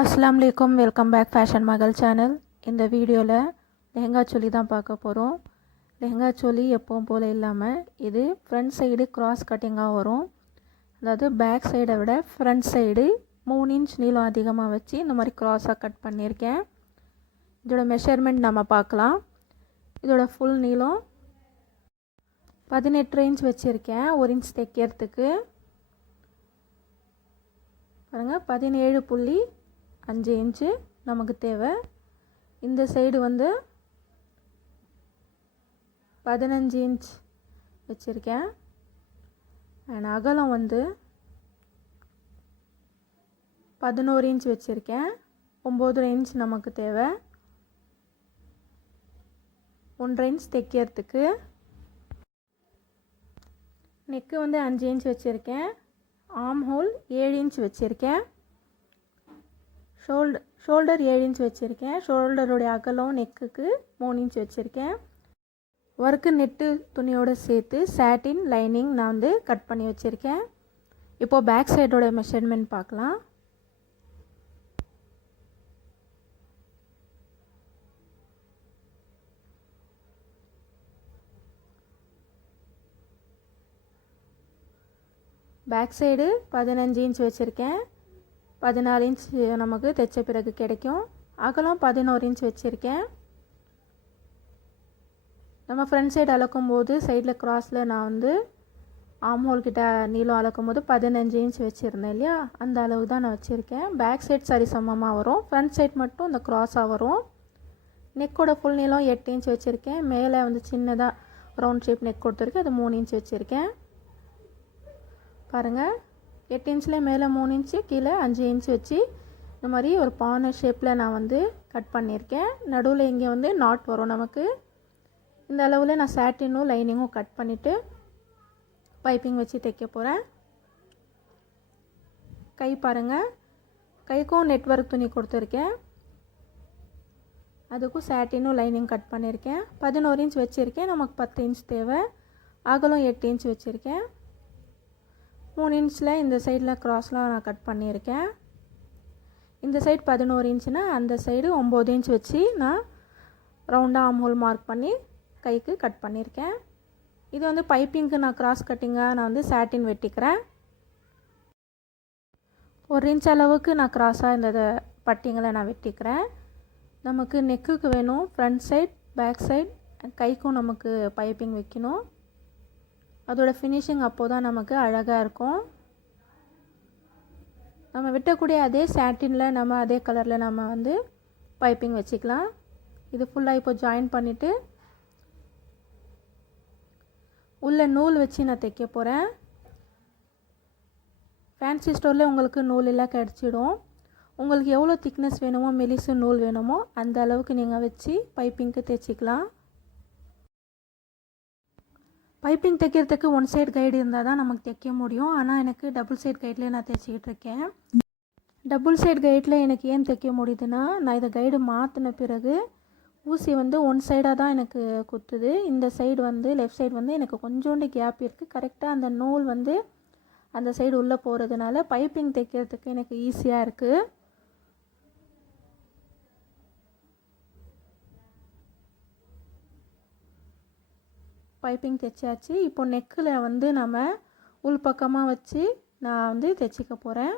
அஸ்ஸலாமு அலைக்கும். Welcome back fashion மகள் சேனல். இந்த வீடியோவில் லெஹங்கா சோலி தான் பார்க்க போகிறோம். லெஹங்கா சோலி எப்பவும் போல் இல்லாமல் இது ஃப்ரண்ட் சைடு கிராஸ் கட்டிங்காக வரும். அதாவது பேக் சைடை விட ஃப்ரண்ட் சைடு 3 இன்ச் நீளம் அதிகமாக வச்சு இந்த மாதிரி கிராஸாக கட் பண்ணியிருக்கேன். இதோட மெஷர்மெண்ட் நம்ம பார்க்கலாம். இதோட ஃபுல் நீளம் 18 இன்ச் வச்சுருக்கேன். 1 இன்ச் தைக்கிறதுக்கு பாருங்கள் 17.5 இன்ச்சு நமக்கு தேவை. இந்த சைடு வந்து 15 இன்ச் வச்சுருக்கேன். அண்ட் அகலம் வந்து 11 இன்ச் வச்சுருக்கேன். 9 இன்ச் நமக்கு தேவை. 1.5 இன்ச் தைக்கிறதுக்கு. நெக்கு வந்து 5 இன்ச் வச்சுருக்கேன். ஆர்ம் ஹோல் 7 இன்ச் வச்சுருக்கேன். ஷோல்டர் 7 இன்ச் வச்சுருக்கேன். ஷோல்டருடைய அகலம் நெக்குக்கு 3 இன்ச் வச்சுருக்கேன். ஒர்க்கு நெட்டு துணியோடு சேர்த்து சாட்டின் லைனிங் நான் வந்து கட் பண்ணி வச்சுருக்கேன். இப்போது பேக் சைடோட மெஷர்மெண்ட் பார்க்கலாம். பேக் சைடு 15 இன்ச் வச்சுருக்கேன். 14 இன்ச் நமக்கு தைச்ச பிறகு கிடைக்கும். அகலம் 11 இன்ச் வச்சுருக்கேன். நம்ம ஃப்ரண்ட் சைடு அளக்கும் போது சைடில் கிராஸில் நான் வந்து ஆர்ம் ஹோல் கிட்ட நீளம் அளக்கும் போது 15 இன்ச் வச்சுருந்தேன் இல்லையா, அந்த அளவு தான் நான் வச்சுருக்கேன். பேக் சைட் சரி சமமாக வரும். ஃப்ரண்ட் சைட் மட்டும் இந்த கிராஸாக வரும். நெக்கோட ஃபுல் நீளம் 8 இன்ச் வச்சுருக்கேன். மேலே வந்து சின்னதாக ரவுண்ட் ஷேப் நெக் கொடுத்துருக்கேன். அது 3 இன்ச் வச்சுருக்கேன். பாருங்கள் 8 இன்ச்சில் மேலே 3 இன்ச்சு கீழே 5 இன்ச் வச்சு இந்த மாதிரி ஒரு பானை ஷேப்பில் நான் வந்து கட் பண்ணியிருக்கேன். நடுவில் இங்கே வந்து நாட் வரும் நமக்கு. இந்த அளவில் நான் சாட்டினும் லைனிங்கும் கட் பண்ணிவிட்டு பைப்பிங் வச்சு தைக்க போகிறேன். கை பாருங்கள், கைக்கும் நெட்வொர்க் துணி கொடுத்துருக்கேன். அதுக்கும் சாட்டினும் லைனிங் கட் பண்ணியிருக்கேன். 11 இன்ச் வச்சுருக்கேன். நமக்கு 10 இன்ச் தேவை. அகலம் 8 இன்ச் வச்சுருக்கேன். 3 இன்ச்சில் இந்த சைடில் க்ராஸ்லாம் நான் கட் பண்ணியிருக்கேன். இந்த சைடு 11 இன்ச்சுனா அந்த சைடு 9 இன்ச் வச்சு நான் ரவுண்டாக ஆர்ம் ஹோல் மார்க் பண்ணி கைக்கு கட் பண்ணியிருக்கேன். இது வந்து பைப்பிங்க்கு நான் கிராஸ் கட்டிங்காக நான் வந்து சாட்டின் வெட்டிக்கிறேன். 1 இன்ச் அளவுக்கு நான் கிராஸாக இந்த பட்டிங்களை நான் வெட்டிக்கிறேன். நமக்கு நெக்குக்கு வேணும், ஃப்ரண்ட் சைட் பேக் சைட் கைக்கும் நமக்கு பைப்பிங் வைக்கணும். அதோட ஃபினிஷிங் அப்போது தான் நமக்கு அழகாக இருக்கும். நம்ம வெட்டக்கூடிய அதே சாட்டினில் நம்ம அதே கலரில் நம்ம வந்து பைப்பிங் வச்சுக்கலாம். இது ஃபுல்லாக இப்போ ஜாயின் பண்ணிவிட்டு உள்ள நூல் வச்சு நான் தைக்க போகிறேன். ஃபேன்சி ஸ்டோரில் உங்களுக்கு நூல் எல்லாம் கிடச்சிடும். உங்களுக்கு எவ்வளோ திக்னஸ் வேணுமோ, மெலிசு நூல் வேணுமோ அந்த அளவுக்கு நீங்கள் வச்சு பைப்பிங்க்கு தைச்சிக்கலாம். பைப்பிங் தைக்கிறதுக்கு 1 சைடு கைடு இருந்தால் தான் நமக்கு தைக்க முடியும். ஆனால் எனக்கு டபுள் சைடு கைட்லேயே நான் தைச்சிக்கிட்டு இருக்கேன். டபுள் சைடு கைடில் எனக்கு ஏன் தைக்க முடியுதுன்னா, நான் இதை கைடு மாற்றின பிறகு ஊசி வந்து 1 சைடாக தான் எனக்கு குத்துது. இந்த சைடு வந்து லெஃப்ட் சைடு வந்து எனக்கு கொஞ்சோண்டு கேப் இருக்குது. கரெக்டாக அந்த நூல் வந்து அந்த சைடு உள்ளே போகிறதுனால பைப்பிங் தைக்கிறதுக்கு எனக்கு ஈஸியாக இருக்குது. பைப்பிங் தைச்சாச்சு. இப்போ நெக்கில் வந்து நம்ம உள் பக்கமாக வச்சு நான் வந்து தைச்சிக்க போகிறேன்.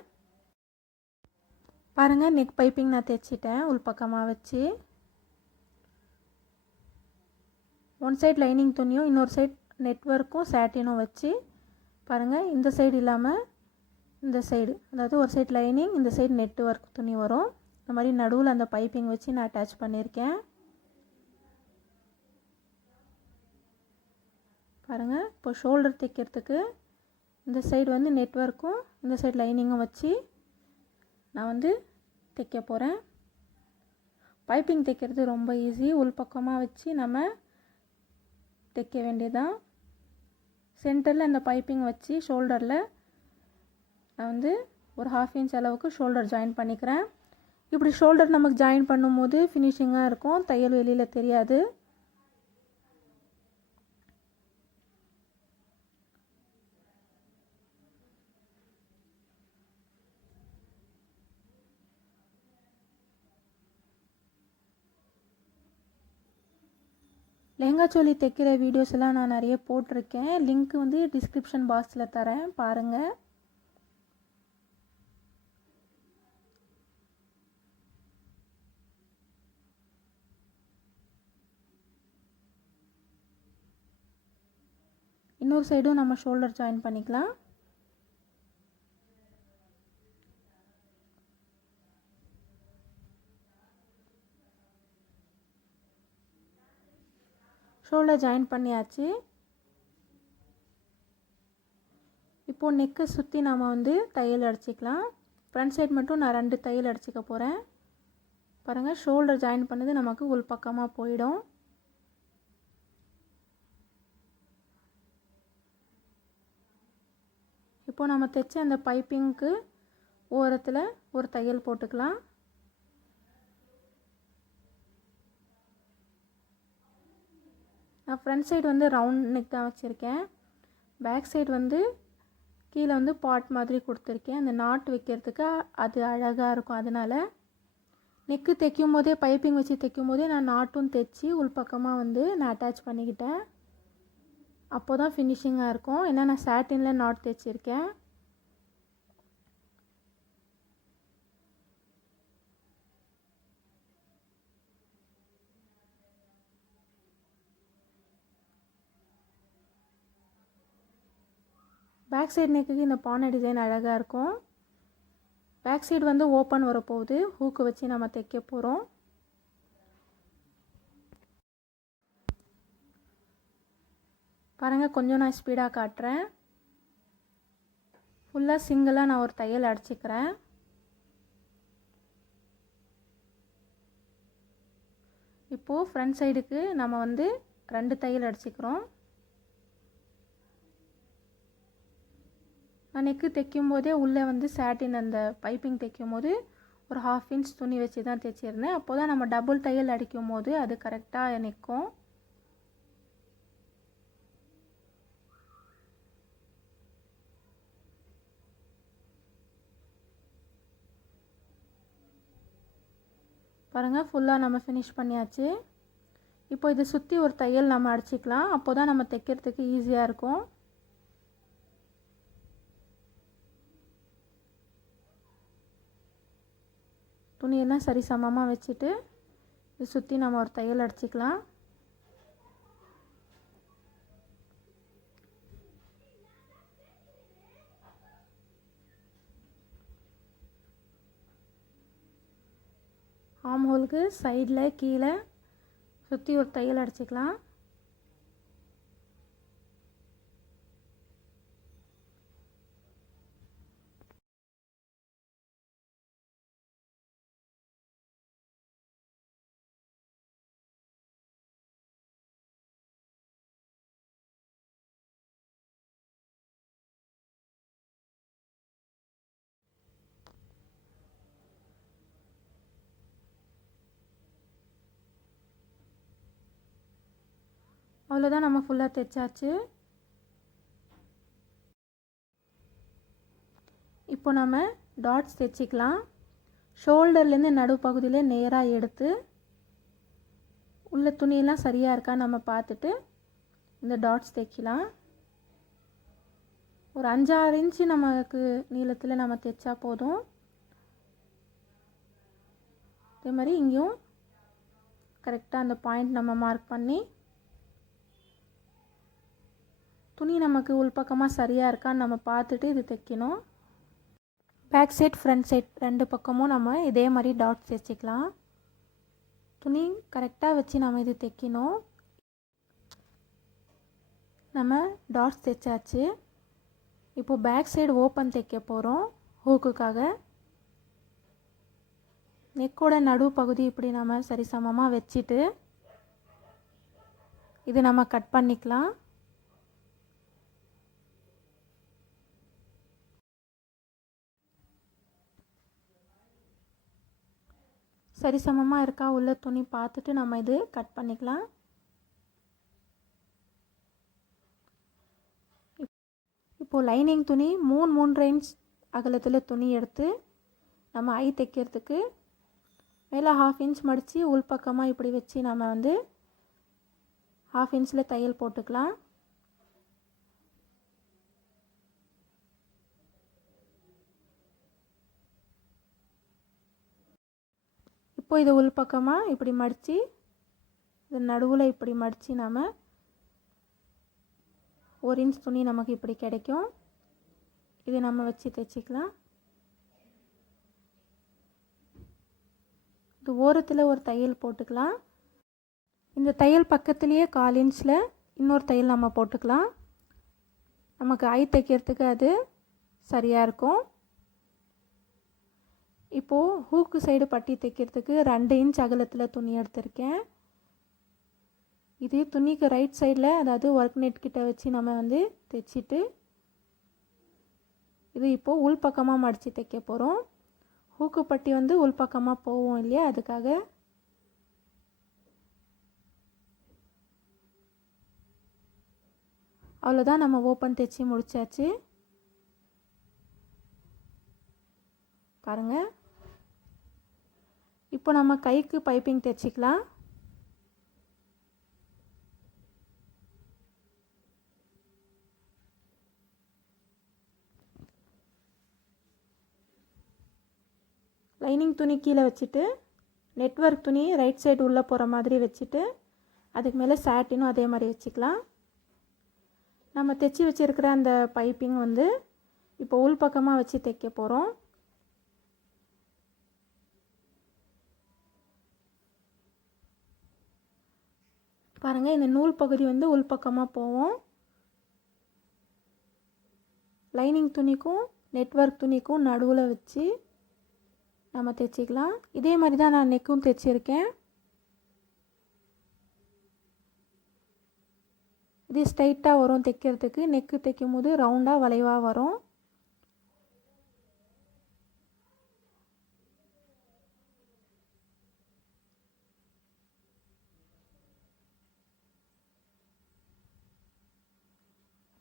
பாருங்கள், நெக் பைப்பிங் நான் தைச்சிட்டேன் உள் பக்கமாக வச்சு. 1 சைடு லைனிங் துணியும் இன்னொரு சைடு நெட்வொர்க்கும் சாட்டினும் வச்சு பாருங்கள், இந்த சைடு இல்லாமல் இந்த சைடு, அதாவது ஒரு சைடு லைனிங் இந்த சைடு நெட்வொர்க் துணி வரும். இந்த மாதிரி நடுவில் அந்த பைப்பிங் வச்சு நான் அட்டாச் பண்ணியிருக்கேன். பாருங்கள், இப்போ ஷோல்டர் தைக்கிறதுக்கு இந்த சைடு வந்து நெட்வொர்க்கும் இந்த சைடு லைனிங்கும் வச்சு நான் வந்து தைக்க போகிறேன். பைப்பிங் தைக்கிறது ரொம்ப ஈஸி. உள் பக்கமாக வச்சு நம்ம தைக்க வேண்டியதான். சென்டரில் அந்த பைப்பிங் வச்சு ஷோல்டரில் நான் வந்து ஒரு 1/2 இன்ச் அளவுக்கு ஷோல்டர் ஜாயின் பண்ணிக்கிறேன். இப்படி ஷோல்டர் நமக்கு ஜாயின் பண்ணும்போது ஃபினிஷிங்காக இருக்கும், தையல் வெளியில் தெரியாது. லெஹங்கா சோலி தைக்கிற வீடியோஸ் எல்லாம் நான் நிறைய போட்டிருக்கேன். லிங்க் வந்து டிஸ்கிரிப்ஷன் பாக்ஸில் தரேன், பாருங்கள். இன்னொரு சைடும் நம்ம ஷோல்டர் ஜாயின் பண்ணிக்கலாம். ஷோல்டர் ஜாயின் பண்ணியாச்சு. இப்போது நெக்கை சுற்றி நாம் வந்து தையல் அடிச்சிக்கலாம். ஃப்ரண்ட் சைடு மட்டும் நான் 2 தையல் அடிச்சிக்க போகிறேன். பாருங்கள், ஷோல்டர் ஜாயின் பண்ணது நமக்கு உள் பக்கமாக போயிடும். இப்போது நம்ம தைச்ச அந்த பைப்பிங்க்கு ஓரத்தில் ஒரு தையல் போட்டுக்கலாம். நான் ஃப்ரண்ட் சைடு வந்து ரவுண்ட் நெக் தான் வச்சுருக்கேன். பேக் சைடு வந்து கீழே வந்து பாட் மாதிரி கொடுத்துருக்கேன். அந்த நாட் வைக்கிறதுக்கு அது அழகாக இருக்கும். அதனால் நெக்கு தைக்கும் போதே, பைப்பிங் வச்சு தைக்கும் போதே நான் நாட்டும் தைச்சி உள் பக்கமாக வந்து நான் அட்டாச் பண்ணிக்கிட்டேன். அப்போ தான் ஃபினிஷிங்காக இருக்கும். ஏன்னா நான் சாட்டினில் நாட் தைச்சிருக்கேன். பேக் சைடு நெக்குக்கு இந்த பானை டிசைன் அழகாக இருக்கும். பேக் சைடு வந்து ஓப்பன் வரப்போகுது. ஹூக்கு வச்சு நம்ம தைக்க போகிறோம். பாருங்கள், கொஞ்சம் நான் ஸ்பீடாக காட்டுறேன். ஃபுல்லாக சிங்கிளாக நான் ஒரு தையல் அடிச்சுக்கிறேன். இப்போது ஃப்ரண்ட் சைடுக்கு நம்ம வந்து 2 தையல் அடிச்சுக்கிறோம். நான் நெக்கு தைக்கும் போதே உள்ளே வந்து சாட்டின் அந்த பைப்பிங் தைக்கும் போது ஒரு 1/2 இன்ச் துணி வச்சு தான் தைச்சிருந்தேன். அப்போ தான் நம்ம டபுள் தையல் அடிக்கும் போது அது கரெக்டாக நிற்கும். பாருங்கள், ஃபுல்லாக நம்ம ஃபினிஷ் பண்ணியாச்சு. இப்போ இதை சுற்றி ஒரு தையல் நம்ம அடிச்சிக்கலாம். அப்போ தான் நம்ம தைக்கிறதுக்கு ஈஸியாக இருக்கும். துணியெல்லாம் சரி சமமாக வச்சுட்டு இதை சுற்றி நம்ம ஒரு தையல் அடிச்சிக்கலாம். ஆம் ஹோலுக்கு சைடில் கீழே சுற்றி ஒரு தையல் அடிச்சிக்கலாம். அவ்வளோதான், நம்ம ஃபுல்லாக தைச்சாச்சு. இப்போ நம்ம டாட்ஸ் தைச்சிக்கலாம். ஷோல்டர்லேருந்து நடுப்பகுதியில் நேராக எடுத்து உள்ள துணியெல்லாம் சரியாக இருக்கா நம்ம பார்த்துட்டு இந்த டாட்ஸ் தைக்கலாம். ஒரு 5-6 இன்ச்சு நமக்கு நீளத்தில் நம்ம தைச்சா போதும். அதே மாதிரி இங்கேயும் கரெக்டாக அந்த பாயிண்ட் நம்ம மார்க் பண்ணி துணி நமக்கு உள்பக்கமாக சரியாக இருக்கான்னு நம்ம பார்த்துட்டு இது தைக்கணும். பேக் சைட் ஃப்ரண்ட் சைட் 2 பக்கமும் நம்ம இதே மாதிரி டாட்ஸ் தைச்சிக்கலாம். துணி கரெக்டாக வச்சு நம்ம இது தைக்கணும். நம்ம டாட்ஸ் தைச்சாச்சு. இப்போது பேக் சைடு ஓப்பன் தைக்க போகிறோம். ஹூக்குக்காக நெக்கோட நடு பகுதி இப்படி நம்ம சரிசமமாக வச்சுட்டு இது நம்ம கட் பண்ணிக்கலாம். சரிசமமாக இருக்கா உள்ள துணி பார்த்துட்டு நம்ம இது கட் பண்ணிக்கலாம். இப்போது லைனிங் துணி 3-3.5 இன்ச் அகலத்தில் துணி எடுத்து நம்ம ஐ தைக்கிறதுக்கு மேலே 1/2 இன்ச் மடித்து உள்பக்கமாக இப்படி வச்சு நம்ம வந்து 1/2 இன்ச்சில் தையல் போட்டுக்கலாம். இப்போ இதை உள் பக்கமாக இப்படி மடித்து இது நடுவில் இப்படி மடித்து நாம் 1 இன்ச் துணி நமக்கு இப்படி கிடைக்கும். இது நம்ம வச்சு தைச்சிக்கலாம். இது ஓரத்தில் ஒரு தையல் போட்டுக்கலாம். இந்த தையல் பக்கத்துலேயே 1/4 இன்ச்சில் இன்னொரு தையல் நம்ம போட்டுக்கலாம். நமக்கு ஐ தைக்கிறதுக்கு அது சரியாக இருக்கும். இப்போது ஹூக்கு சைடு பட்டி தைக்கிறதுக்கு 2 இன்ச் அகலத்தில் துணி எடுத்திருக்கேன். இது துணிக்கு ரைட் சைடில், அதாவது ஒர்க் நெட் கிட்ட வச்சு நம்ம வந்து தைச்சிட்டு இது இப்போது உள் பக்கமாக மடித்து தைக்க போகிறோம். ஹூக்கு பட்டி வந்து உள் பக்கமாக போவோம் இல்லையா, அதுக்காக. அவ்வளோதான், நம்ம ஓப்பன் தைச்சி முடிச்சாச்சு. பாருங்கள், இப்போ நம்ம கைக்கு பைப்பிங் தைச்சிக்கலாம். லைனிங் துணி கீழே வச்சுட்டு நெட்வொர்க் துணி ரைட் சைடு உள்ளே போகிற மாதிரி வச்சுட்டு அதுக்கு மேலே சாட்டினும் அதே மாதிரி வச்சுக்கலாம். நம்ம தைச்சி வச்சுருக்கிற அந்த பைப்பிங் வந்து இப்போ உள் பக்கமாக வச்சு தைக்க போகிறோம். பாருங்கள், இந்த நூல் பகுதி வந்து உள் பக்கமாக போவோம். லைனிங் துணிக்கும் நெட்வொர்க் துணிக்கும் நடுவில் வச்சு நம்ம தைச்சிக்கலாம். இதே மாதிரி தான் நான் நெக்கும் தைச்சிருக்கேன். இது ஸ்ட்ரைட்டாக வரும் தைக்கிறதுக்கு. நெக்கு தைக்கும் போது ரவுண்டாக வளைவாக வரும்.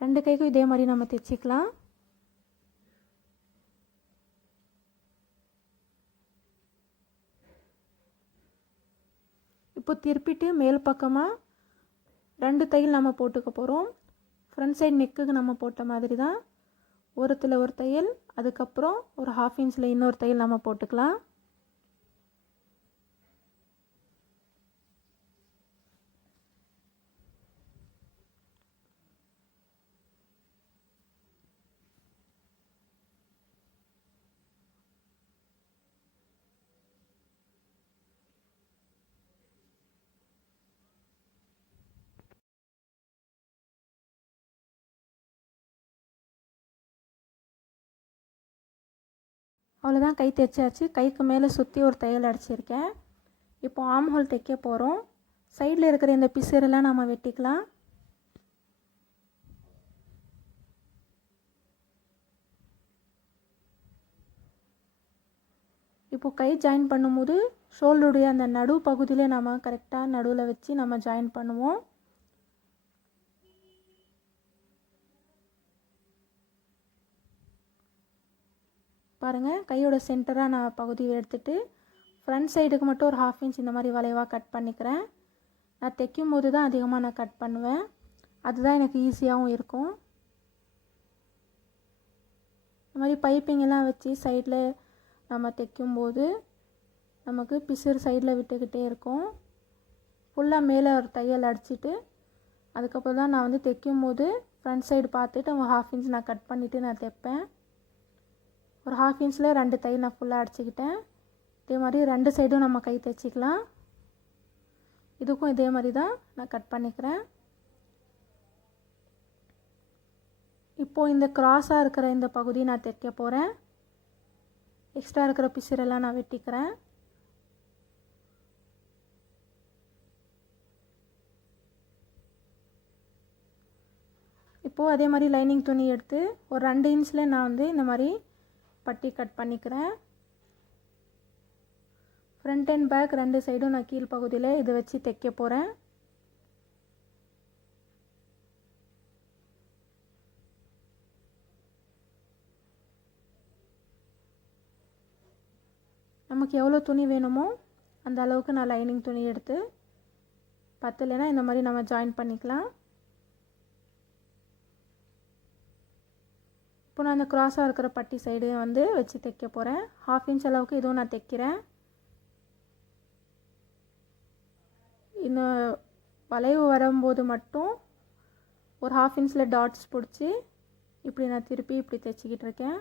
ரெண்டு கைக்கும் இதே மாதிரி நம்ம தைச்சிக்கலாம். இப்போ திருப்பிட்டு மேல் பக்கமாக 2 தையல் நம்ம போட்டுக்க போகிறோம். ஃப்ரண்ட் சைடு நெக்குக்கு நம்ம போட்ட மாதிரி தான் ஓரத்தில் ஒரு தையல், அதுக்கப்புறம் ஒரு 1/2 இன்ச்சில் இன்னொரு தையல் நம்ம போட்டுக்கலாம். அவ்வளோதான், கை தைச்சாச்சு. கைக்கு மேலே சுற்றி ஒரு தையல் அடிச்சிருக்கேன். இப்போ ஆம் ஹோல் தைக்க போகிறோம். சைடில் இருக்கிற இந்த பிசுரெல்லாம் நம்ம வெட்டிக்கலாம். இப்போ கை ஜாயின் பண்ணும்போது ஷோல்டருடைய அந்த நடு பகுதியில் நம்ம கரெக்டாக நடுவில் வச்சு நம்ம ஜாயின் பண்ணுவோம். பாருங்கள், கையோட சென்டராக நான் பகுதியை எடுத்துகிட்டு ஃப்ரண்ட் சைடுக்கு மட்டும் ஒரு 1/2 இன்ச் இந்த மாதிரி வளைவாக கட் பண்ணிக்கிறேன். நான் தைக்கும் போது தான் அதிகமாக நான் கட் பண்ணுவேன். அதுதான் எனக்கு ஈஸியாகவும் இருக்கும். இந்த மாதிரி பைப்பிங் எல்லாம் வச்சு சைடில் நம்ம தைக்கும்போது நமக்கு பிசுறு சைடில் விட்டுக்கிட்டே இருக்கும். ஃபுல்லாக மேலே ஒரு தையல் அடிச்சுட்டு அதுக்கப்புறம் தான் நான் வந்து தைக்கும்போது ஃப்ரண்ட் சைடு பார்த்துட்டு 1/2 இன்ச் நான் கட் பண்ணிவிட்டு நான் தைப்பேன். ஒரு 1/2 இன்ச்சில் 2 தையல் நான் ஃபுல்லாக அடிச்சுக்கிட்டேன். இதே மாதிரி 2 சைடும் நம்ம கை தைச்சிக்கலாம். இதுக்கும் இதே மாதிரி தான் நான் கட் பண்ணிக்கிறேன். இப்போது இந்த கிராஸாக இருக்கிற இந்த பகுதி நான் தைக்க போகிறேன். எக்ஸ்ட்ரா இருக்கிற பிசுரெல்லாம் நான் வெட்டிக்கிறேன். இப்போது அதே மாதிரி லைனிங் துணி எடுத்து ஒரு 2 இன்ச்சில் நான் வந்து இந்த மாதிரி பட்டி கட் பண்ணிக்கிறேன். ஃப்ரண்ட் அண்ட் பேக் 2 சைடும் நான் கீழ் பகுதியில் இதை வச்சு தைக்க போகிறேன். நமக்கு எவ்வளோ துணி வேணுமோ அந்த அளவுக்கு நான் லைனிங் துணி எடுத்து பத்தலைன்னா இந்த மாதிரி நம்ம ஜாயின் பண்ணிக்கலாம். இப்போ நான் அந்த க்ராஸாக இருக்கிற பட்டி சைடு வந்து வச்சு தைக்க போகிறேன். 1/2 இன்ச் அளவுக்கு இதுவும் நான் தைக்கிறேன். இந்த வளைவு வரும்போது மட்டும் ஒரு 1/2 இன்ச்சில் டாட்ஸ் பிடிச்சி இப்படி நான் திருப்பி இப்படி தைச்சிக்கிட்டு இருக்கேன்.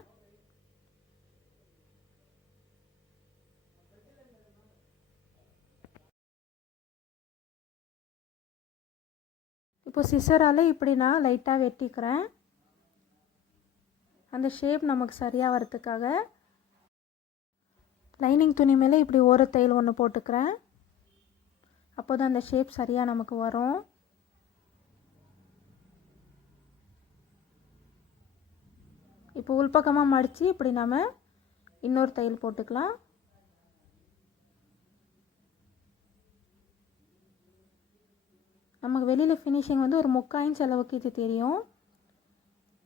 இப்போ சிசரால் இப்படி நான் லைட்டாக வெட்டிக்கிறேன். அந்த ஷேப் நமக்கு சரியாக வரதுக்காக லைனிங் துணி மேலே இப்படி ஒரு தையல் ஒன்று போட்டுக்கிறேன். அப்போ தான் அந்த ஷேப் சரியாக நமக்கு வரும். இப்போ உள்பக்கமாக மடித்து இப்படி நம்ம இன்னொரு தையல் போட்டுக்கலாம். நமக்கு வெளியில் ஃபினிஷிங் வந்து ஒரு 3/4 இன்ச் அளவுக்கு இது தெரியும்.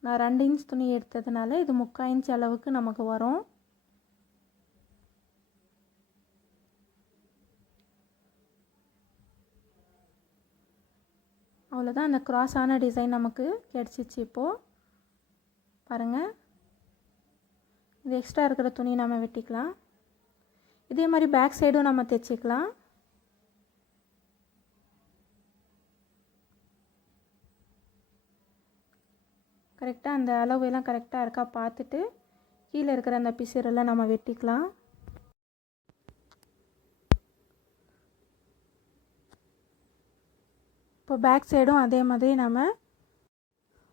நான் 2 இன்ச் துணி எடுத்ததுனால இது 3/4 இன்ச் அளவுக்கு நமக்கு வரும். அவ்வளோதான், அந்த கிராஸான டிசைன் நமக்கு கிடச்சிச்சு. இப்போது பாருங்கள், இது எக்ஸ்ட்ரா இருக்கிற துணி நம்ம வெட்டிக்கலாம். இதே மாதிரி பேக் சைடும் நம்ம தைச்சிக்கலாம். கரெக்டாக அந்த அளவு எல்லாம் கரெக்டாக இருக்கா பார்த்துட்டு கீழே இருக்கிற அந்த பிசுரெல்லாம் நம்ம வெட்டிக்கலாம். இப்போ பேக் சைடும் அதே மாதிரி நம்ம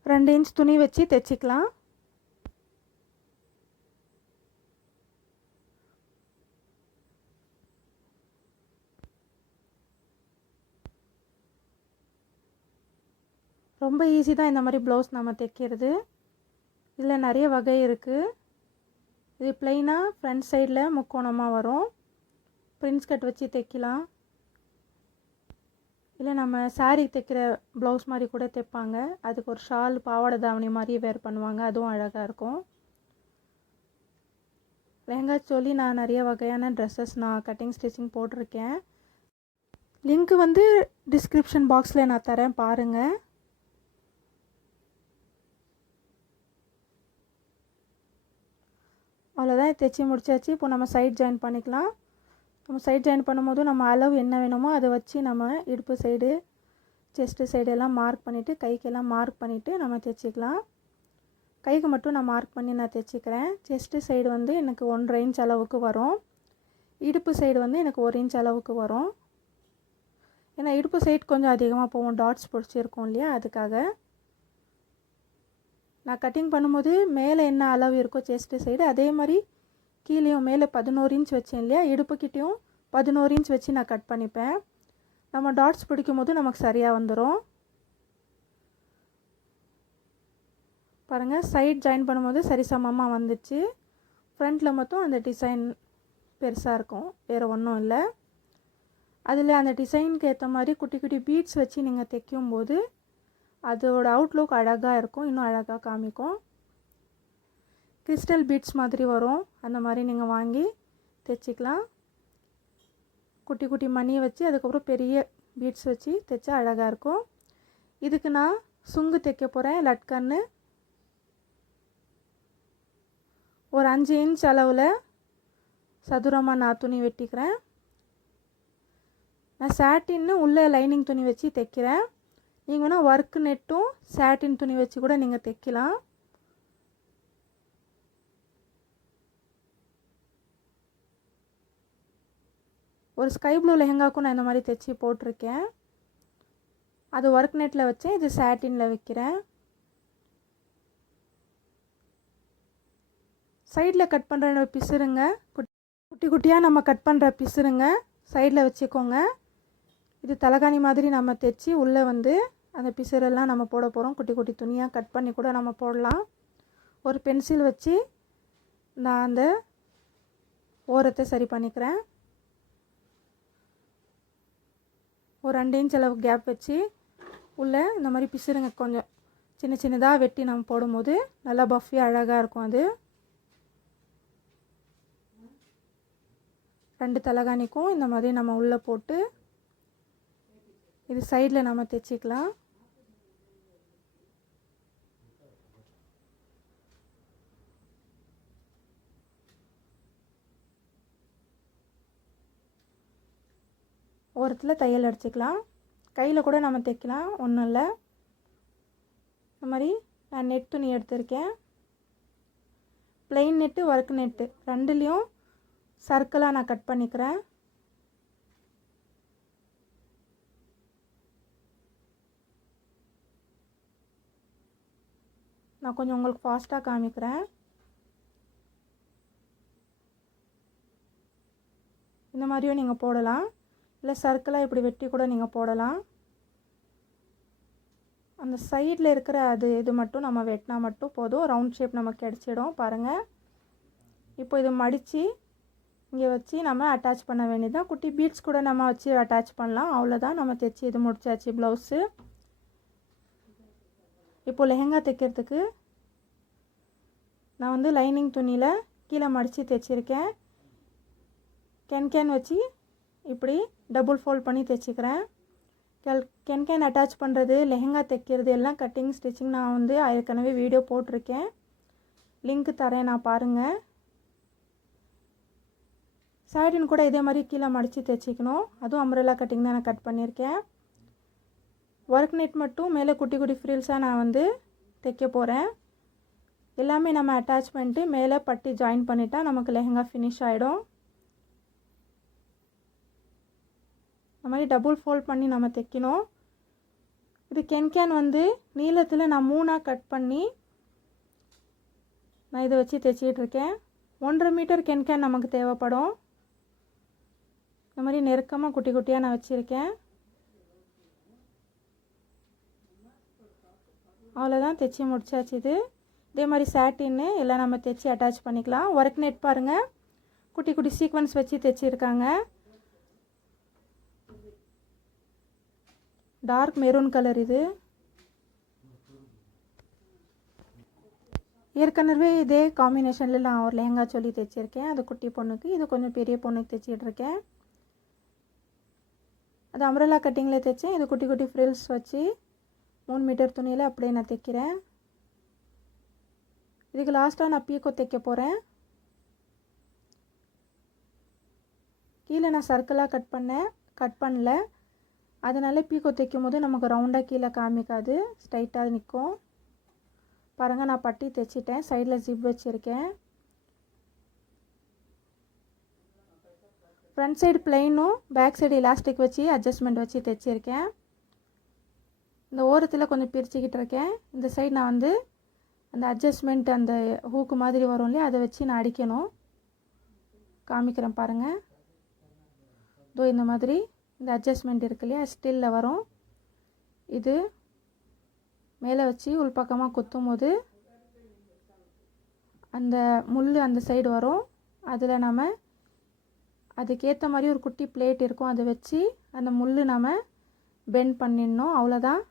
2 இன்ச் துணி வச்சு தைச்சிக்கலாம். ரொம்ப ஈஸி தான் இந்த மாதிரி ப்ளவுஸ் நம்ம தைக்கிறது. இதில் நிறைய வகை இருக்குது. இது ப்ளைனாக ஃப்ரண்ட் சைடில் முக்கோணமாக வரும். பிரின்ஸ் கட் வச்சு தைக்கலாம். இல்லை நம்ம சாரீ தைக்கிற ப்ளவுஸ் மாதிரி கூட தைப்பாங்க. அதுக்கு ஒரு ஷால் பாவாடை தாவணி மாதிரி வேர் பண்ணுவாங்க. அதுவும் அழகாக இருக்கும். லெஹங்கா சோலி நான் நிறைய வகையான ட்ரெஸ்ஸஸ் நான் கட்டிங் ஸ்டிச்சிங் போட்டிருக்கேன். லிங்க் வந்து டிஸ்கிரிப்ஷன் பாக்ஸில் நான் தரேன், பாருங்கள். அவ்வளோதான், தைச்சி முடிச்சாச்சு. இப்போ நம்ம சைட் ஜாயின் பண்ணிக்கலாம். நம்ம சைட் ஜாயின் பண்ணும்போது நம்ம அளவு என்ன வேணுமோ அதை வச்சு நம்ம இடுப்பு சைடு, செஸ்ட்டு சைடு எல்லாம் மார்க் பண்ணிவிட்டு, கைக்கெல்லாம் மார்க் பண்ணிவிட்டு நம்ம தைச்சிக்கலாம். கைக்கு மட்டும் நான் மார்க் பண்ணி நான் தைச்சிக்கிறேன். செஸ்ட்டு சைடு வந்து எனக்கு 1.5 இன்ச் அளவுக்கு வரும். இடுப்பு சைடு வந்து எனக்கு 1 இன்ச் அளவுக்கு வரும். ஏன்னா இடுப்பு சைடு கொஞ்சம் அதிகமாக போகும், டாட்ஸ் பிடிச்சிருக்கோம் இல்லையா, அதுக்காக. நான் கட்டிங் பண்ணும்போது மேலே என்ன அளவு இருக்கோ செஸ்ட்டு சைடு, அதே மாதிரி கீழேயும் மேலே 11 இன்ச் வச்சேன் இல்லையா, இடுப்புக்கிட்டேயும் 11 இன்ச் வச்சு நான் கட் பண்ணிப்பேன். நம்ம டாட்ஸ் பிடிக்கும் போது நமக்கு சரியாக வந்துடும். பாருங்கள், சைட் ஜாயின் பண்ணும்போது சரிசமமாக வந்துச்சு. ஃப்ரண்ட்டில் மட்டும் அந்த டிசைன் பெருசாக இருக்கும், வேறு ஒன்றும் இல்லை. அதில் அந்த டிசைனுக்கு ஏற்ற மாதிரி குட்டி குட்டி பீட்ஸ் வச்சு நீங்கள் தைக்கும்போது அதோட அவுட்லுக் அழகாக இருக்கும், இன்னும் அழகாக காமிக்கும். கிறிஸ்டல் பீட்ஸ் மாதிரி வரும், அந்த மாதிரி நீங்கள் வாங்கி தைச்சிக்கலாம். குட்டி குட்டி மணியை வச்சு அதுக்கப்புறம் பெரிய பீட்ஸ் வச்சு தைச்சா அழகாக இருக்கும். இதுக்கு நான் சுங்கு தைக்க போகிறேன். லட்கன்னு ஒரு 5 இன்ச் அளவில் சதுரமாக நான் துணி வெட்டிக்கிறேன். நான் சாட்டின்னு உள்ளே லைனிங் துணி வச்சு தைக்கிறேன். நீங்கள் வேணால் ஒர்க் நெட்டும் சாட்டின் துணி வச்சு கூட நீங்கள் தைக்கலாம். ஒரு ஸ்கை ப்ளூ லெஹங்காக்கும் நான் இந்த மாதிரி தைச்சி போட்டிருக்கேன். அது ஒர்க் நெட்டில் வச்சேன், இது சாட்டினில் வைக்கிறேன். சைடில் கட் பண்ணுற பிசுருங்க, குட்டி குட்டியாக நம்ம கட் பண்ணுற பிசுருங்க சைடில் வச்சுக்கோங்க. இது தலகாணி மாதிரி நம்ம தைச்சி உள்ளே வந்து அந்த பிசுரெல்லாம் நம்ம போட போகிறோம். குட்டி குட்டி துணியாக கட் பண்ணி கூட நம்ம போடலாம். ஒரு பென்சில் வச்சு நான் அந்த ஓரத்தை சரி பண்ணிக்கிறேன். ஒரு 2 இன்ச் அளவு கேப் வச்சு உள்ளே இந்த மாதிரி பிசுருங்க கொஞ்சம் சின்ன சின்னதாக வெட்டி நம்ம போடும்போது நல்லா பஃபியாக அழகாக இருக்கும். அது 2 தலகாணிக்கும் இந்த மாதிரி நம்ம உள்ளே போட்டு இது சைடில் நம்ம தைச்சிக்கலாம். ஓரத்தில் தையல் அடிச்சுக்கலாம். கையில் கூட நம்ம தைக்கலாம், ஒன்றும் இல்லை. இந்த மாதிரி நான் நெட் துணி எடுத்திருக்கேன். ப்ளைன் நெட்டு, ஒர்க் நெட்டு ரெண்டுலேயும் சர்க்கிளாக நான் கட் பண்ணிக்கிறேன். நான் கொஞ்சம் உங்களுக்கு ஃபாஸ்ட்டாக காமிக்கிறேன். இந்த மாதிரியும் நீங்கள் போடலாம், இல்லை சர்க்கிளாக இப்படி வெட்டி கூட நீங்கள் போடலாம். அந்த சைடில் இருக்கிற இது மட்டும் நம்ம வெட்டினா மட்டும் போதும், ரவுண்ட் ஷேப் நமக்கு கிடச்சிடும். பாருங்கள், இப்போ இது மடித்து இங்கே வச்சு நம்ம அட்டாச் பண்ண வேண்டியதான். குட்டி பீட்ஸ் கூட நம்ம வச்சு அட்டாச் பண்ணலாம். அவ்வளோதான், நம்ம தைச்சி இது முடிச்சாச்சு ப்ளவுஸு. இப்போது லெஹெங்கா தைக்கிறதுக்கு நான் வந்து லைனிங் துணியில் கீழே மடித்து தைச்சிருக்கேன். கேன் வச்சு இப்படி டபுள் ஃபோல்ட் பண்ணி தைச்சிக்கிறேன். கேன் அட்டாச் பண்ணுறது, லெஹெங்கா தைக்கிறது எல்லாம் கட்டிங் ஸ்டிச்சிங் நான் வந்து ஏற்கனவே வீடியோ போட்டிருக்கேன், லிங்க் தரேன், நான் பாருங்கள். சைடின் கூட இதே மாதிரி கீழே மடித்து தைச்சிக்கணும். அதுவும் அம்ப்ரெல்லா கட்டிங் தான் நான் கட் பண்ணியிருக்கேன். ஒர்க் நெட் மட்டும் மேலே குட்டி குட்டி ஃப்ரில்ஸாக நான் வந்து தைக்க போகிறேன். எல்லாமே நம்ம அட்டாச் பண்ணிட்டு மேலே பட்டி ஜாயின் பண்ணிட்டா நமக்கு லெஹெங்கா ஃபினிஷ் ஆகிடும். இந்த மாதிரி டபுள் ஃபோல்ட் பண்ணி நம்ம தைக்கணும். இது கேன் வந்து நீளத்தில் நான் 3ஆக கட் பண்ணி நான் இதை வச்சு தைச்சிட்ருக்கேன். 1.5 மீட்டர் கேன் நமக்கு தேவைப்படும். இந்த மாதிரி நெருக்கமாக குட்டி குட்டியாக நான் வச்சுருக்கேன். அவ்வளோதான், தைச்சி முடிச்சாச்சு. இதே மாதிரி சாட்டின்னு எல்லாம் நம்ம தைச்சி அட்டாச் பண்ணிக்கலாம். ஒர்க் நெட் பாருங்கள், குட்டி குட்டி சீக்வன்ஸ் வச்சு தைச்சிருக்காங்க. Dark maroon colour. இது ஏற்கனவே இதே காம்பினேஷனில் நான் ஒரு லெஹங்கா சொல்லி தைச்சிருக்கேன். அது குட்டி பொண்ணுக்கு, இது கொஞ்சம் பெரிய பொண்ணுக்கு தைச்சிட்ருக்கேன். அது அம்ப்ரெல்லா கட்டிங்கில் தைச்சேன். இது குட்டி குட்டி ஃப்ரில்ஸ் வச்சு 3 மீட்டர் துணியில் அப்படியே நான் தைக்கிறேன். இதுக்கு லாஸ்ட்டாக நான் பீக்கோ தைக்க போகிறேன். கீழே நான் சர்க்கிளாக கட் பண்ணல, அதனால் பீக்கோ தைக்கும் போது நமக்கு ரவுண்டாக கீழே காமிக்காது, ஸ்ட்ரைட்டாக நிற்கும். பாருங்கள், நான் பட்டி தைச்சிட்டேன். சைடில் ஜிப் வச்சுருக்கேன். ஃப்ரண்ட் சைடு ப்ளைனும் பேக் சைடு எலாஸ்டிக் வச்சு அட்ஜஸ்ட்மெண்ட் வச்சு தைச்சிருக்கேன். இந்த ஓரத்தில் கொஞ்சம் பிரிச்சுக்கிட்டு இருக்கேன். இந்த சைடு நான் வந்து அந்த அட்ஜஸ்ட்மெண்ட் அந்த ஹூக்கு மாதிரி வரும் இல்லையா, அதை வச்சு நான் அடிக்கணும். காமிக்கிறேன் பாருங்கள். இதோ இந்த மாதிரி இந்த அட்ஜஸ்ட்மெண்ட் இருக்கு இல்லையா, ஸ்டில்லில் வரும். இது மேலே வச்சு உள்பக்கமாக குத்தும் போது அந்த முள் அந்த சைடு வரும். அதில் நம்ம அதுக்கேற்ற மாதிரி ஒரு குட்டி பிளேட் இருக்கும், அதை வச்சு அந்த முள் நம்ம பெண்ட் பண்ணிடணும். அவ்வளோதான்.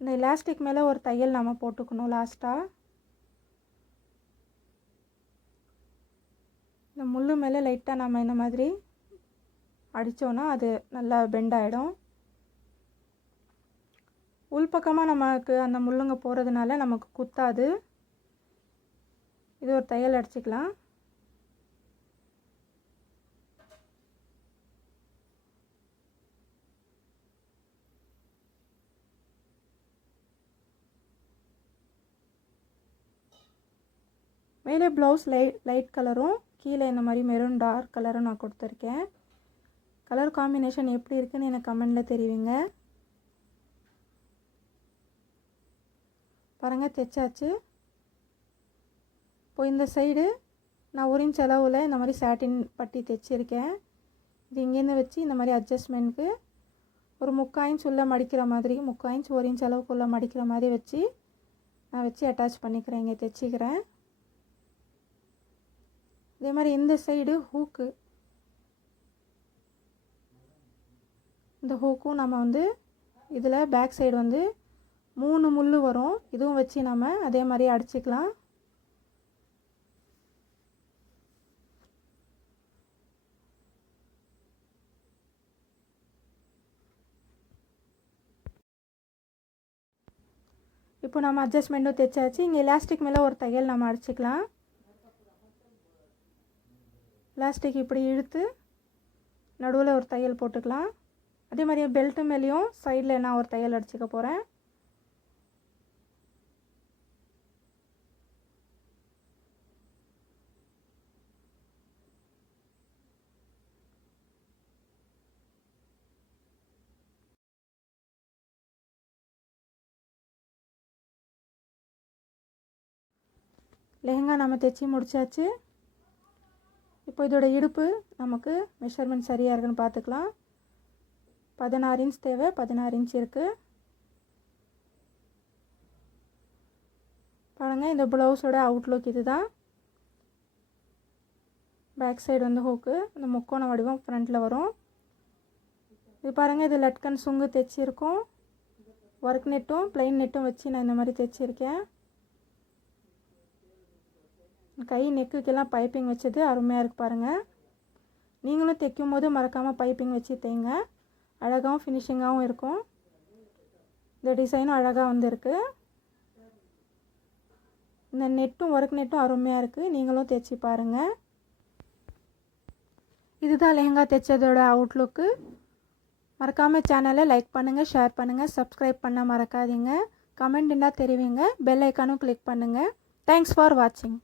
இந்த எலாஸ்டிக் மேலே ஒரு தையல் நம்ம போட்டுக்கணும் லாஸ்ட்டாக. இந்த முள் மேலே லைட்டாக நம்ம இந்த மாதிரி அடித்தோன்னா அது நல்லா பெண்ட் ஆகிடும். உள்பக்கமாக நமக்கு அந்த முள்ளுங்க போகிறதுனால நமக்கு குத்தாது. இது ஒரு தையல் அடிச்சுக்கலாம். மேலே ப்ளவுஸ் லைட் கலரும் கீழே இந்த மாதிரி மெரூன் டார்க் கலரும் நான் கொடுத்துருக்கேன். கலர் காம்பினேஷன் எப்படி இருக்குன்னு எனக்கு கமெண்டில் தெரிவிங்க. பாருங்கள், தைச்சாச்சு. இப்போ இந்த சைடு நான் 1 இன்ச் அளவில் இந்த மாதிரி சாட்டின் பட்டி தைச்சிருக்கேன். இது இங்கேருந்து வச்சு இந்த மாதிரி அட்ஜஸ்ட்மெண்ட்க்கு ஒரு 3/4 இன்ச் உள்ள மடிக்கிற மாதிரி, 3/4 இன்ச் 1 இன்ச் அளவுக்கு உள்ள மடிக்கிற மாதிரி வச்சு நான் அட்டாச் பண்ணிக்கிறேன். இங்கே தைச்சிக்கிறேன். இதே மாதிரி இந்த சைடு ஹூக்கு, இந்த ஹூக்கும் நம்ம வந்து இதில் பேக் சைடு வந்து 3 முள் வரும், இதுவும் வச்சு நம்ம அதே மாதிரி அடிச்சுக்கலாம். இப்போ நம்ம அட்ஜஸ்ட்மெண்ட்டும் தைச்சாச்சு. இங்கே எலாஸ்டிக் மேலே ஒரு தையல் நம்ம அடிச்சுக்கலாம். எலாஸ்டிக் இப்படி இழுத்து நடுவில் ஒரு தையல் போட்டுக்கலாம். அதே மாதிரியே பெல்ட்டு மேலேயும் சைடில் நான் ஒரு தையல் அடிச்சுக்க போகிறேன். லெஹங்கா நம்ம தைச்சி முடிச்சாச்சு. இப்போ இதோட இடுப்பு நமக்கு மெஷர்மெண்ட் சரியாக இருக்குன்னு பார்த்துக்கலாம். 16 இன்ச் தேவை, 16 இன்ச் இருக்குது. பாருங்கள், இந்த ப்ளவுஸோட அவுட்லுக் இது தான். பேக் சைடு வந்து ஹூக்கு, இந்த முக்கோண வடிவம் ஃப்ரண்ட்டில் வரும். இது பாருங்கள், இது லட்கன் சுங்கு தைச்சிருக்கோம். ஒர்க் நெட்டும் ப்ளைன் நெட்டும் வச்சு நான் இந்த மாதிரி தைச்சிருக்கேன். கை நெக்குக்கெல்லாம் பைப்பிங் வச்சது அருமையாக இருக்குது பாருங்கள். நீங்களும் தைக்கும் போது மறக்காமல் பைப்பிங் வச்சு தைங்க, அழகாகவும் ஃபினிஷிங்காகவும் இருக்கும். இந்த டிசைனும் அழகாக வந்துருக்கு. இந்த நெட்டும் ஒர்க் நெட்டும் அருமையாக இருக்குது, நீங்களும் தைச்சி பாருங்கள். இதுதான் லெஹங்கா தைச்சதோட அவுட்லுக்கு. மறக்காமல் சேனலை லைக் பண்ணுங்கள், ஷேர் பண்ணுங்கள், சப்ஸ்கிரைப் பண்ண மறக்காதீங்க. கமெண்ட் இருந்தால் தெரிவிங்க, பெல் ஐக்கானும் கிளிக் பண்ணுங்கள். தேங்க்ஸ் ஃபார் வாட்சிங்.